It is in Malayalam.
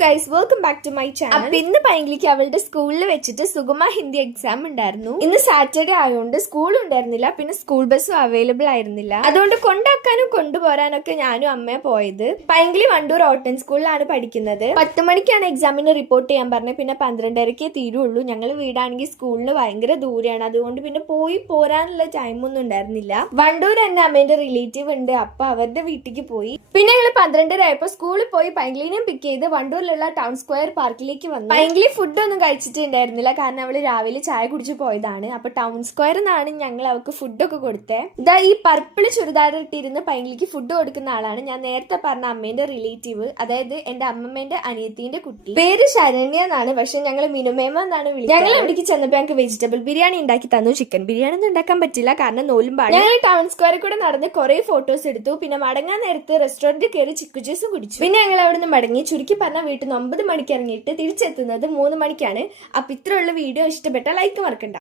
Guys, welcome back to my channel. അപ്പൊ ഇന്ന് പൈങ്കിളിക്ക് അവളുടെ സ്കൂളിൽ വെച്ചിട്ട് സുഗമ ഹിന്ദി എക്സാം ഉണ്ടായിരുന്നു. ഇന്ന് സാറ്റർഡേ ആയതുകൊണ്ട് സ്കൂൾ ഉണ്ടായിരുന്നില്ല, പിന്നെ സ്കൂൾ ബസ്സും അവൈലബിൾ ആയിരുന്നില്ല. അതുകൊണ്ട് കൊണ്ടാക്കാനും കൊണ്ടുപോരാനൊക്കെ ഞാനും അമ്മയെ പോയത്. പൈങ്കിളി വണ്ടൂർ ഓട്ടൻ സ്കൂളിലാണ് പഠിക്കുന്നത്. 10 മണിക്കാണ് എക്സാമിന് റിപ്പോർട്ട് ചെയ്യാൻ പറഞ്ഞത്. പിന്നെ 12:30 തീരുള്ളൂ. ഞങ്ങൾ വീടാണെങ്കിൽ സ്കൂളിന് ഭയങ്കര ദൂരെയാണ്, അതുകൊണ്ട് പിന്നെ പോയി പോരാനുള്ള ടൈമൊന്നും ഉണ്ടായിരുന്നില്ല. വണ്ടൂർ എന്റെ അമ്മേന്റെ റിലേറ്റീവ് ഉണ്ട്, അപ്പൊ അവരുടെ വീട്ടിലേക്ക് പോയി. പിന്നെ ഞങ്ങൾ 12:30 ആയപ്പോ സ്കൂളിൽ പോയി പൈങ്കിളിനെയും പിക്ക് ചെയ്ത് വണ്ടൂരിലുള്ള ടൗൺ സ്ക്വയർ പാർക്കിലേക്ക് വന്നു. പൈങ്കിളി ഫുഡ് ഒന്നും കഴിച്ചിട്ടുണ്ടായിരുന്നില്ല, കാരണം അവള് രാവിലെ ചായ കുടിച്ചു പോയതാണ്. അപ്പൊ ടൗൺ സ്ക്വയറിൽ നിന്നാണ് ഞങ്ങൾ അവൾക്ക് ഫുഡൊക്കെ കൊടുത്തത്. ഇതാ ഈ പർപ്പിൾ ചുരിദാർ ഇട്ടിരുന്ന് പൈങ്കിളിക്ക് ഫുഡ് കൊടുക്കുന്ന ആളാണ് ഞാൻ നേരത്തെ പറഞ്ഞ അമ്മേന്റെ റിലേറ്റീവ്, അതായത് എന്റെ അമ്മമ്മേന്റെ അനിയത്തിന്റെ കുട്ടി. പേര് ശരണ്യ എന്നാണ്, പക്ഷെ ഞങ്ങൾ മിനുമേമ എന്നാണ് വിളിക്കുന്നത്. ഞങ്ങൾ അവിടേക്ക് ചെന്നപ്പോൾ ഞങ്ങൾക്ക് വെജിറ്റബിൾ ബിരിയാണി ഉണ്ടാക്കി തന്നു. ചിക്കൻ ബിരിയാണി ഒന്നും ഉണ്ടാക്കാൻ പറ്റില്ല, കാരണം നോലുമ്പാണ്. ഞങ്ങൾ ടൗൺ സ്ക്വയറിൽ കൂടെ നടന്ന് കുറെ ഫോട്ടോസ് എടുത്തു. പിന്നെ മടങ്ങാൻ നേരത്ത് റെസ്റ്റോറന്റിൽ കയറി ചിക്കു ജ്യൂസും കുടിച്ചു. പിന്നെ ഞങ്ങൾ അവിടെ നിന്ന് മടങ്ങി. ചുരുക്കി പറഞ്ഞ വീട്ടിൽ നിന്ന് 9 മണിക്ക് ഇറങ്ങിയിട്ട് തിരിച്ചെത്തുന്നത് 3 മണിക്കാണ്. അപ്പൊ ഇത്രയുള്ള വീഡിയോ ഇഷ്ടപ്പെട്ട ലൈക്ക് മറക്കണ്ട.